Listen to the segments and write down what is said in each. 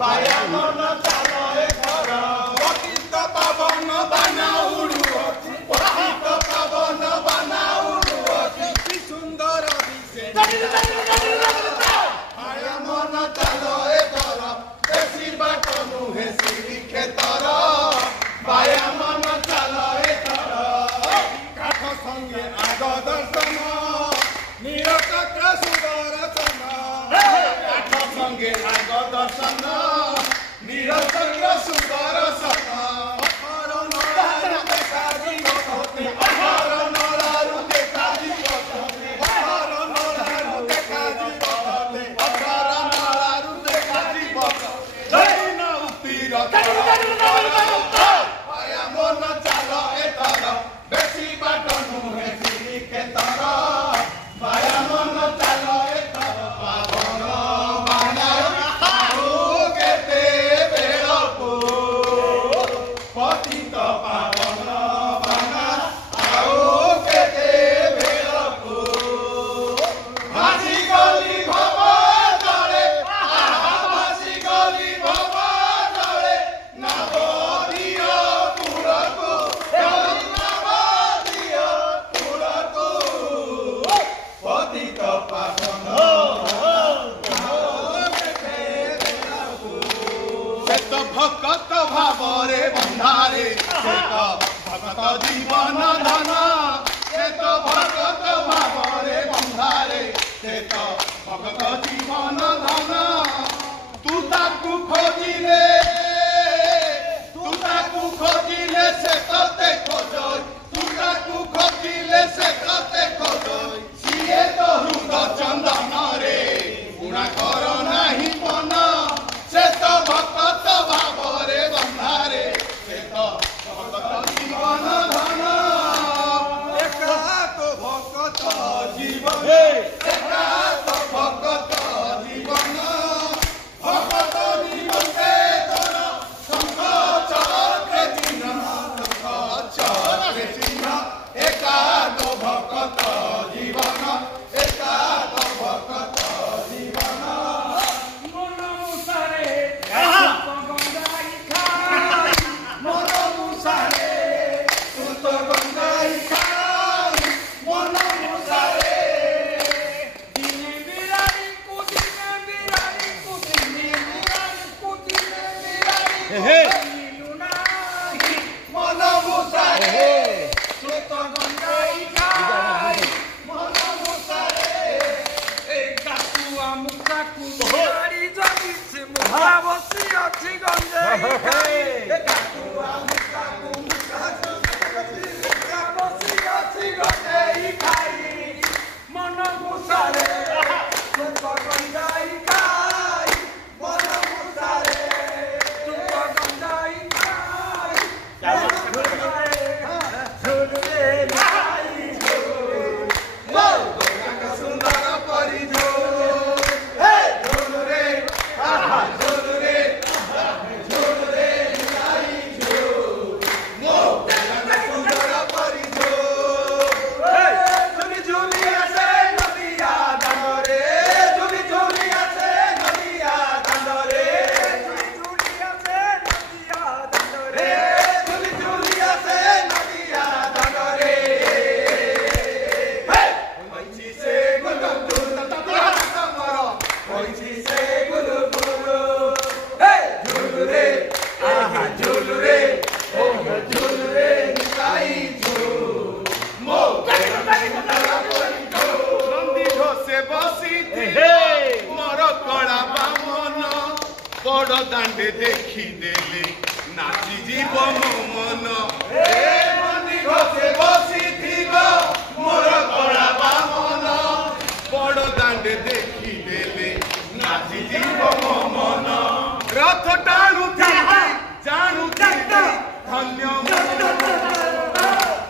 बाया मन चालो एथर पतित पावन बाना उड़ुअछि पतित पावन बाना उड़ुअछि कि सुंदर दिसे बाया मन चालो एथर बेसी बाट नुहे श्री क्षेत्र बाया मन चालो एथर काठ संगे आग दर्शन निरचक्र सुदर्शन काठ संगे आग दर्शन निरचक्र सुदर्शन अखर नळारु देखा जीवते अखर नळारु देखा जीवते अखर नळारु देखा जीवते अखर नळारु देखा जीवते जैन उतिर बाया मन चालो एथर बेसी बाट नुहे श्री क्षेत्र बाया मन चालो एथर पावन बाना केते बेलको पतित पावन बाना केते बेलको भासी गली भव जले भासी गली भव जले नवदियो कुलको नवदियो कुलको पतित पावन सेत भक्त भावरे बंधारे सेत भक्त जीवन धन सेत भक्त भावरे बंधारे सेत भक्त जीवन धन तू ताकू खोजिले से कते खोजय तू ताकू खोजिले से कते खोजय सिए तो हृद चंदन रे गुणा कर नाही मन से तो भक्त भावरे बंधारे से तो भक्त जीवन धन एका तो भक्त जीवन एका तो भक्त जीवन भक्त निमंते धन शंख चक्र चिन्ह शंख चक्र चिन्ह एका तो भक्त जीवन एका तो भक्त जीवन मन मुसारे गंगाई खाई मन मुसारे सुत गंगाई खाई मन मुसारे दिने बिरारी को दिने बिरारी को दिने बिरारी को दिने बिरारी नीलू नाही मन मुसारे सुत गंगाई खाई मन मुसारे ए काकुआ मुकाकु बिरारी जगी से मुका बसी अछि गंगाई खाई ए काकुआ मुकाकु मुकाकु मुका बसी अछि गंगाई खाई मन मुसारे सुत गंगाई खाई मन मुसारे सुत गंगाई खाई गंगा सुंदर परिजो हे झोल रे आहा झोल रे लाई झो मो गंगा सुंदर परिजो हे झुली झुली आसे नदिया दांड रे झुली झुली आसे नदिया दांड रे झुली झुली आसे नदिया दांड रे झुली झुली आसे नदिया दांड रे हे पंछी से गुलगुल ततरा कमरो पंछी से गुलगुल हे झूल रे आहा झूल रे ओ झूल रे निताई झूल मो नंदी घोषे बसी मोर कड़ा बामन बड़ दांडे देखी देले नाची जीव मो मन हे नंदी घोषे बसी मोर कड़ा बामन बड़ दांडे देखी देले नाची जीव मो मन रथ टाणु जानू धन्य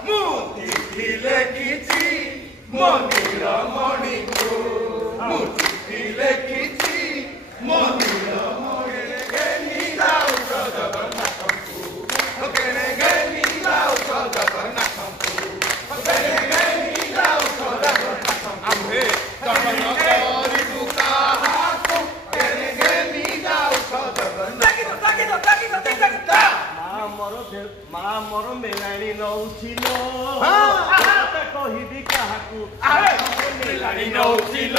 मु चिठी लेखिछि मनिर मणि को मु चिठी लेखिछि मनिर मणि गेनी जाऊ जगन्नाथଙ୍କୁ गेने गेनी जाऊ जगन्नाथଙ୍କୁ गेने गेनी जाऊ जगन्नाथଙ୍କୁ आम्भे जगन्नाथ मोर मेलाणी नौचिल कहिबी काहाकू मेलाणी नौचिल